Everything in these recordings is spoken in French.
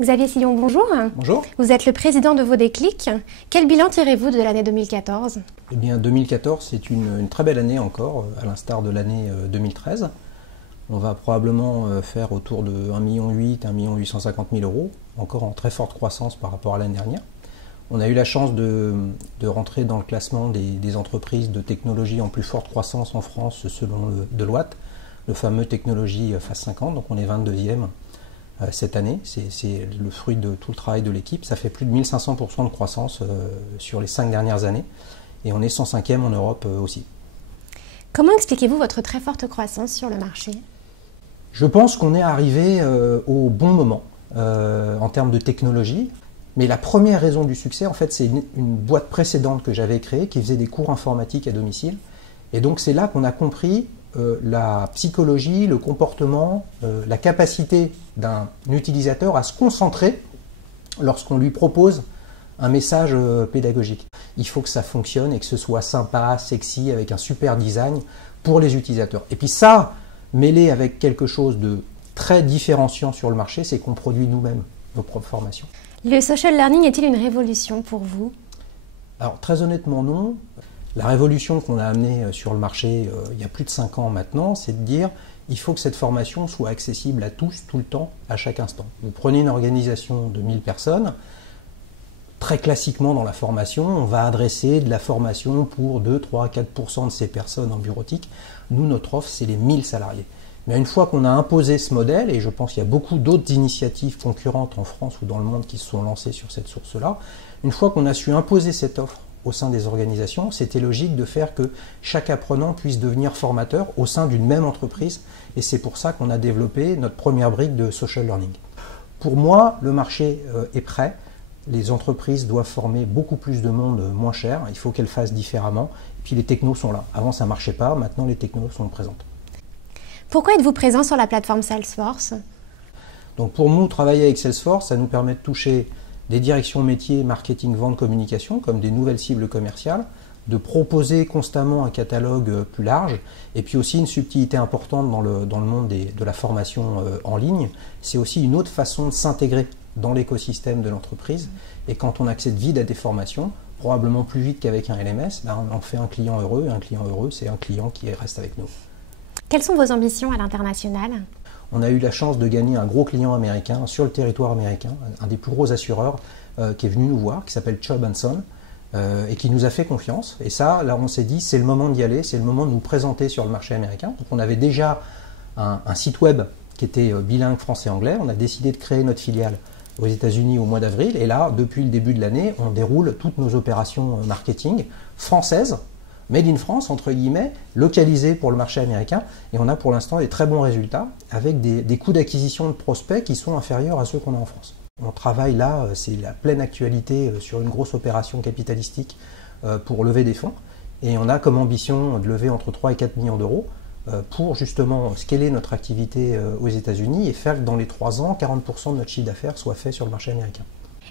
Xavier Sillon, bonjour. Bonjour. Vous êtes le président de Vodéclic. Quel bilan tirez-vous de l'année 2014? Eh bien, 2014, c'est une très belle année encore, à l'instar de l'année 2013. On va probablement faire autour de 1,8 million, 1 850 000 euros, encore en très forte croissance par rapport à l'année dernière. On a eu la chance de rentrer dans le classement des entreprises de technologie en plus forte croissance en France selon le Deloitte, le fameux technologie FAS 50, donc on est 22e cette année. C'est le fruit de tout le travail de l'équipe. Ça fait plus de 1500% de croissance sur les 5 dernières années et on est 105e en Europe aussi. Comment expliquez-vous votre très forte croissance sur le marché? Je pense qu'on est arrivé au bon moment en termes de technologie. Mais la première raison du succès, en fait, c'est une boîte précédente que j'avais créée qui faisait des cours informatiques à domicile. Et donc c'est là qu'on a compris la psychologie, le comportement, la capacité d'un utilisateur à se concentrer lorsqu'on lui propose un message pédagogique. Il faut que ça fonctionne et que ce soit sympa, sexy, avec un super design pour les utilisateurs. Et puis ça, mêlé avec quelque chose de très différenciant sur le marché, c'est qu'on produit nous-mêmes nos propres formations. Le social learning est-il une révolution pour vous? Alors très honnêtement non. La révolution qu'on a amenée sur le marché il y a plus de 5 ans maintenant, c'est de dire il faut que cette formation soit accessible à tous, tout le temps, à chaque instant. Vous prenez une organisation de 1000 personnes, très classiquement dans la formation, on va adresser de la formation pour 2, 3, 4% de ces personnes en bureautique. Nous, notre offre, c'est les 1000 salariés. Mais une fois qu'on a imposé ce modèle, et je pense qu'il y a beaucoup d'autres initiatives concurrentes en France ou dans le monde qui se sont lancées sur cette source-là, une fois qu'on a su imposer cette offre au sein des organisations, c'était logique de faire que chaque apprenant puisse devenir formateur au sein d'une même entreprise. Et c'est pour ça qu'on a développé notre première brique de social learning. Pour moi, le marché est prêt. Les entreprises doivent former beaucoup plus de monde moins cher. Il faut qu'elles fassent différemment. Et puis les technos sont là. Avant, ça ne marchait pas. Maintenant, les technos sont présentes. Pourquoi êtes-vous présent sur la plateforme Salesforce? Donc pour nous, travailler avec Salesforce, ça nous permet de toucher des directions métiers, marketing, vente, communication, comme des nouvelles cibles commerciales, de proposer constamment un catalogue plus large, et puis aussi une subtilité importante dans le monde de la formation en ligne, c'est aussi une autre façon de s'intégrer dans l'écosystème de l'entreprise, et quand on accède vite à des formations, probablement plus vite qu'avec un LMS, on en fait un client heureux, et un client heureux, c'est un client qui reste avec nous. Quelles sont vos ambitions à l'international? On a eu la chance de gagner un gros client américain sur le territoire américain, un des plus gros assureurs qui est venu nous voir, qui s'appelle Chubb & Son, et qui nous a fait confiance. Et ça, là, on s'est dit, c'est le moment d'y aller, c'est le moment de nous présenter sur le marché américain. Donc on avait déjà un site web qui était bilingue français-anglais. On a décidé de créer notre filiale aux États-Unis au mois d'avril. Et là, depuis le début de l'année, on déroule toutes nos opérations marketing françaises, made in France, entre guillemets, localisé pour le marché américain. Et on a pour l'instant des très bons résultats avec des coûts d'acquisition de prospects qui sont inférieurs à ceux qu'on a en France. On travaille là, c'est la pleine actualité sur une grosse opération capitalistique pour lever des fonds. Et on a comme ambition de lever entre 3 et 4 millions d'euros pour justement scaler notre activité aux États-Unis et faire que dans les 3 ans, 40% de notre chiffre d'affaires soit fait sur le marché américain.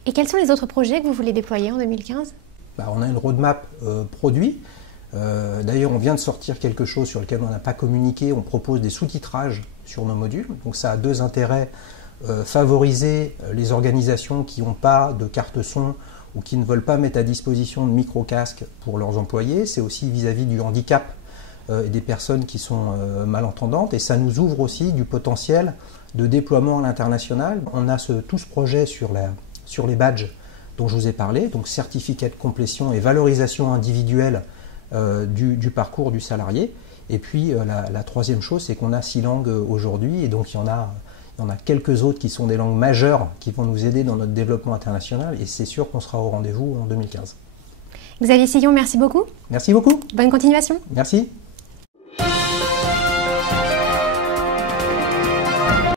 Et quels sont les autres projets que vous voulez déployer en 2015? On a une roadmap produit. D'ailleurs, on vient de sortir quelque chose sur lequel on n'a pas communiqué. On propose des sous-titrages sur nos modules. Donc ça a deux intérêts. Favoriser les organisations qui n'ont pas de carte son ou qui ne veulent pas mettre à disposition de micro-casques pour leurs employés. C'est aussi vis-à-vis du handicap et des personnes qui sont malentendantes. Et ça nous ouvre aussi du potentiel de déploiement à l'international. On a tout ce projet sur les badges dont je vous ai parlé, donc certificat de complétion et valorisation individuelle du parcours du salarié. Et puis la troisième chose, c'est qu'on a 6 langues aujourd'hui, et donc il y en a quelques autres qui sont des langues majeures qui vont nous aider dans notre développement international, et c'est sûr qu'on sera au rendez-vous en 2015. Xavier Sillon, merci beaucoup. Merci beaucoup. Bonne continuation. Merci.